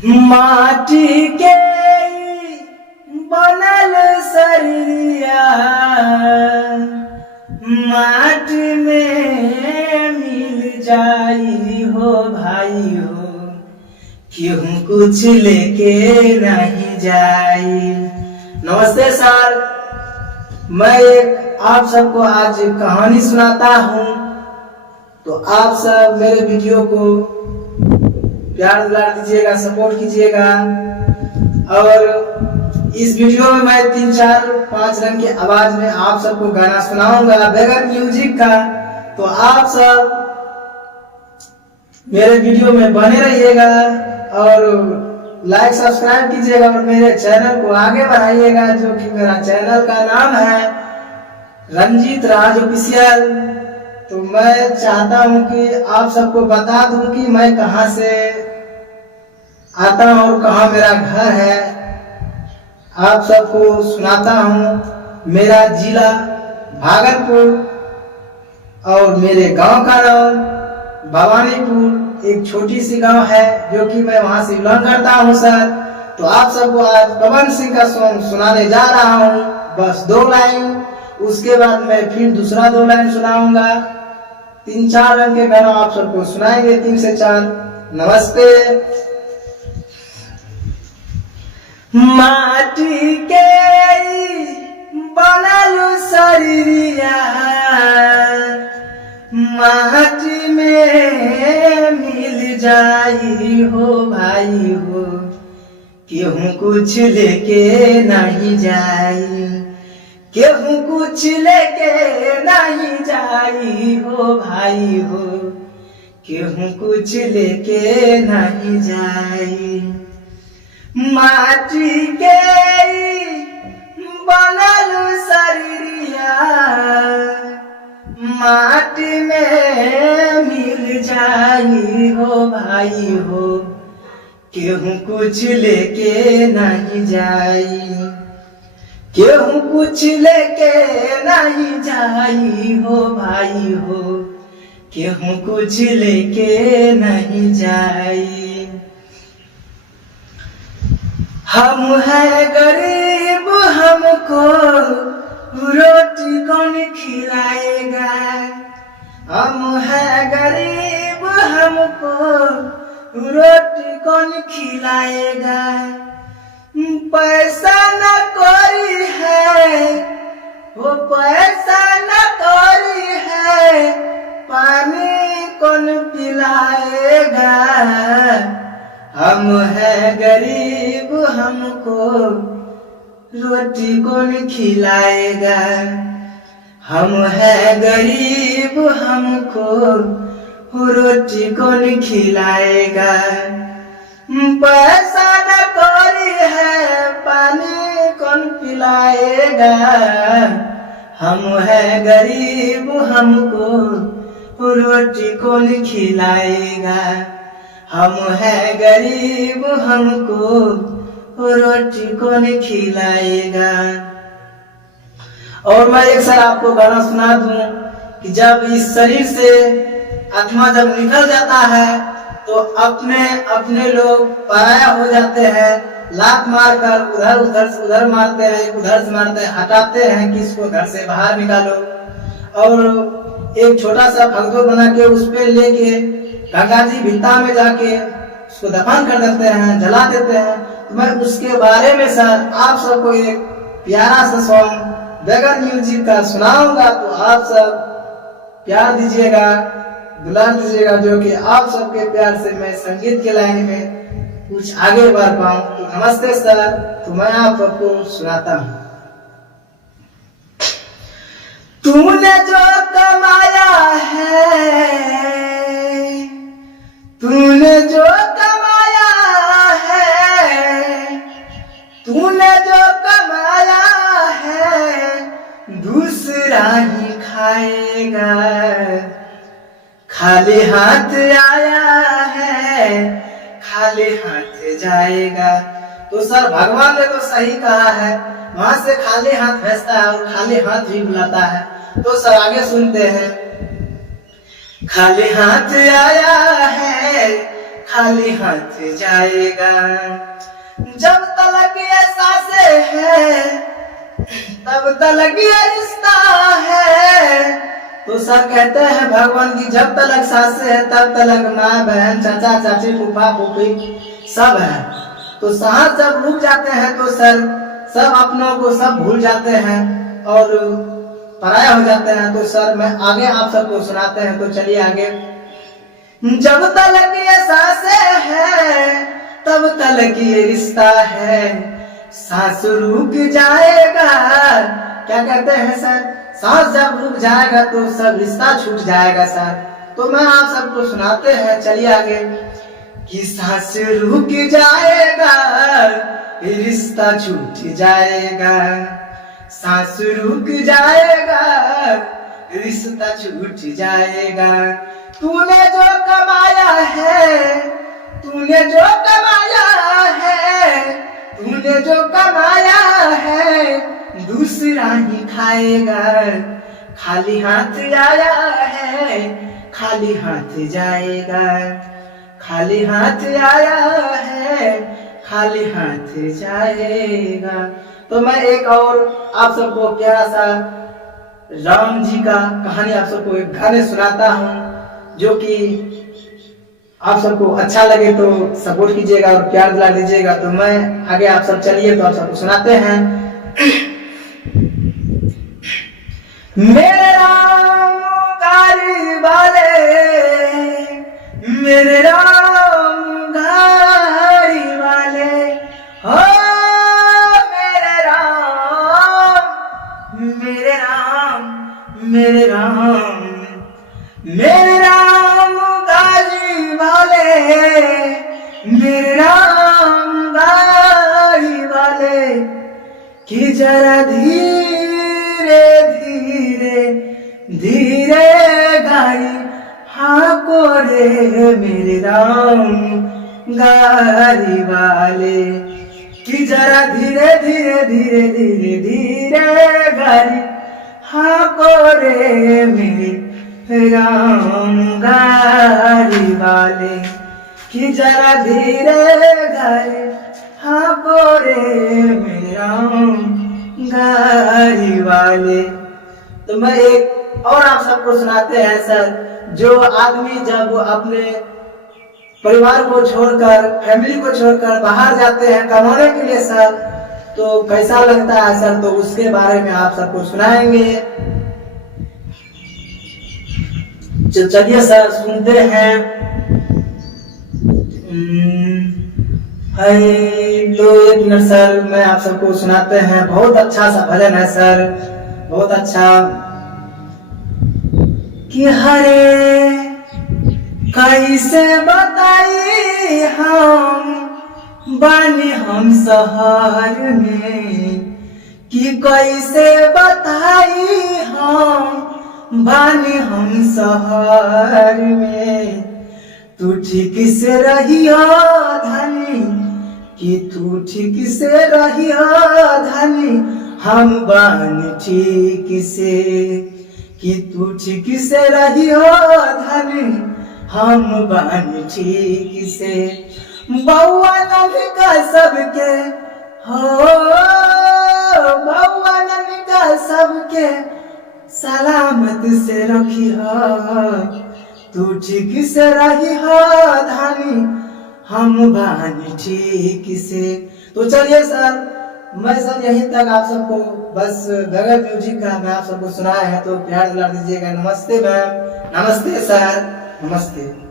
माटी के बनल शरीरिया माटी में मिल जाई हो भाई हो, क्यों कुछ लेके नहीं जाई। नमस्ते सर, मैं आप सबको आज कहानी सुनाता हूँ। तो आप सब मेरे वीडियो को प्यार दुलार दीजिएगा, सपोर्ट कीजिएगा। और इस वीडियो में मैं 3 4 5 रंग की आवाज में आप सबको गाना सुनाऊंगा बगैर म्यूजिक का। तो आप सब मेरे वीडियो में बने रहिएगा और लाइक सब्सक्राइब कीजिएगा और मेरे चैनल को आगे बढ़ाइएगा, जो कि मेरा चैनल का नाम है रंजीत राज ऑफिशियल। तो मैं चाहता हूं कि आप सबको बता दूं कि मैं कहां से आता हूं और कहां मेरा घर है। आप सबको सुनाता हूं। मेरा जिला भागलपुर और मेरे गांव का नाम भवानीपुर, एक छोटी सी गांव है जो कि मैं वहां से बिलोंग करता हूं सर। तो आप सबको आज पवन सिंह का सॉन्ग सुनाने जा रहा हूं, बस 2 लाइन। उसके बाद मैं फिर दूसरा 2 लाइन सुनाऊंगा। 3 4 रंग के गाना आप सबको सुनाएंगे, 3 से 4। नमस्ते। माटी के बनल शरीरिया माटी में मिल जाई हो भाई हो, क्यों कुछ लेके नहीं जाई, क्यों कुछ लेके नहीं जाई हो भाई हो, क्यों कुछ लेके नहीं जाई। माटी के बनल शरीरिया माटी में मिल जाई हो भाई हो, क्यों कुछ लेके नहीं जाई, क्यों कुछ लेके नहीं जाई हो भाई हो, क्यों कुछ लेके नहीं जाई। हम है गरीब, हमको रोटी कौन खिलाएगा। हम है गरीब, हमको रोटी कौन खिलाएगा। पैसा न कोई है, वो पैसा न कोई है, पानी कौन पिलाएगा। हम है गरीब, हमको रोटी कौन खिलाएगा। हम है गरीब, हमको रोटी कौन खिलाएगा। पैसा न कोई है, पानी कौन पिलाएगा। हम है गरीब, हमको रोटी कौन खिलाएगा। हम है गरीब, हमको रोटी कौन खिलाएगा। और मैं एक सर आपको गाना सुना दूं कि जब इस शरीर से आत्मा जब निकल जाता है तो अपने अपने लोग पराया हो जाते हैं। लात मारकर उधर उधर से उधर मारते हैं, उधर से मारते हैं, हटाते हैं कि इसको घर से बाहर निकालो। और एक छोटा सा फगदो बना के उस पे लेके गंगा जी भित्ता में जाके उसको दफन कर देते हैं, जला देते हैं। तो मैं उसके बारे में सर आप सबको एक प्यारा सा सॉन्ग बगैर म्यूजिक का सुनाऊंगा। तो आप सब प्यार दीजिएगा, दुलार दीजिएगा, जो कि आप सबके प्यार से मैं संगीत के लाइन में कुछ आगे बढ़ पाऊं। तो नमस्ते सर। तो मैं आप सबको सुनाता हूं। तूने जो कमाया है, तूने जो कमाया है, तूने जो कमाया है, दूसरा ही खाएगा। खाली हाथ आया है, खाली हाथ जाएगा। तो सर भगवान ने तो सही कहा है, वहां से खाली हाथ भेजता है और खाली हाथ भी बुलाता है। तो सर आगे सुनते हैं। खाली हाथ आया है, खाली हाथ जाएगा। जब तलक ये सांसें है तब तलक ये रिश्ता है। तो सर कहते हैं भगवान की जब तलक सांसें है तब तलक माँ बहन चाचा चाची फूफा फूफी सब है। तो सांस जब रुक जाते हैं तो सर सब अपनों को सब भूल जाते हैं और पराया हो जाते हैं। तो सर मैं आगे आप सबको सुनाते हैं, तो चलिए आगे। जब तलक ये सांसें है तब तलक ये रिश्ता है, सांस रुक जाएगा। क्या कहते हैं सर, सांस जब रुक जाएगा तो सब रिश्ता छूट जाएगा सर। तो मैं आप सबको सुनाते हैं, चलिए आगे। कि सांस रुक जाएगा रिश्ता छूट जाएगा, सांस रुक जाएगा रिश्ता छूट जाएगा। तूने जो कमाया है, तूने जो कमाया है, तूने जो कमाया है दूसरा ही खाएगा। खाली हाथ आया है खाली हाथ जाएगा, खाली हाथ आया है खाली हाथ जाएगा। तो मैं एक और आप सबको प्यारा सा राम जी का कहानी आप सबको एक गाने सुनाता हूँ, जो कि आप सबको अच्छा लगे तो सपोर्ट कीजिएगा और प्यार दिला दीजिएगा। तो मैं आगे आप सब चलिए तो आप सबको सुनाते हैं। मेरे राम गाड़ी वाले, मेरे राम गाड़ी वाले, हो मेरे राम, मेरे राम, मेरे राम, मेरे राम गाड़ी वाले, मेरे राम गाड़ी वाले। कि जरा धीरे धीरे धीरे गाड़ी हाँको रे मेरे राम गाड़ी वाले। कि जरा धीरे धीरे धीरे धीरे धीरे गाड़ी हाँको रे मेरे राम गाड़ी वाले। कि जरा धीरे गाड़ी हाँको रे मेरे राम गाड़ी वाले। तो मैं एक और आप सबको सुनाते हैं सर। जो आदमी जब अपने परिवार को छोड़कर, फैमिली को छोड़कर बाहर जाते हैं कमाने के लिए सर, तो कैसा लगता है सर, तो उसके बारे में आप सबको सुनाएंगे। चलिए सर सुनते हैं। तो एक मिनट सर मैं आप सबको सुनाते हैं। बहुत अच्छा सा भजन है सर, बहुत अच्छा। कि हरे कैसे बताई हम बानी हम शहर में, कि कैसे बताई हम बानी हम शहर में। तू ठीक से रहियो धनी, कि तू ठीक से रहियो धनी, हम बानी ठीक से। कि तू ठीक से रहियो धनी, हम बानी ठीक से। बउआ नविका सबके हो, बउआ नविका सबके सलामत से रखियो। तू ठीक से रहियो धनी, हम बानी ठीक से। तो चलिए सर मैं सर यहीं तक आप सबको बस बगैर म्यूजिक का मैं आप सबको सुनाया है, तो प्यार दिला दीजिएगा। नमस्ते मैम, नमस्ते सर, नमस्ते।